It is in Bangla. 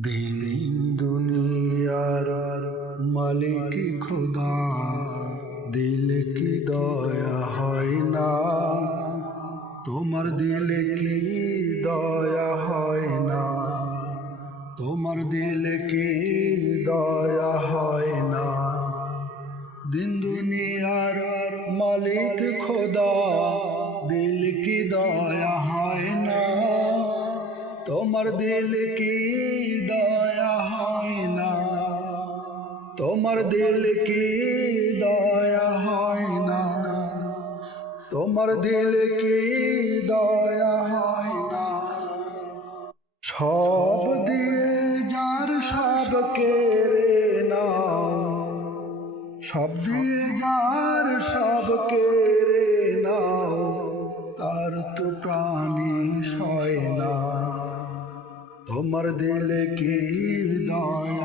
দিন দুনিয়ার মালিক খুদা, দিলে কি দয়া হয় না? তোমার দিলে কি দয়া হয় না? তোমার দিলে কি দয়া হয় না? দিন দুনিয়ার মালিক খোদা, দিল কি দয়া হয় না? তোমার দিল কি দয়া হয় না? তোমার দিল কি দয়া হয় না? তোমার দিল কি দয়া হয় না? সব দিয়ে যার সব কেড়ে নাও, সব দিয়ে যার সব কেড়ে নাও, তার তো প্রাণী সয় না। তোমার দিলে কি দয়া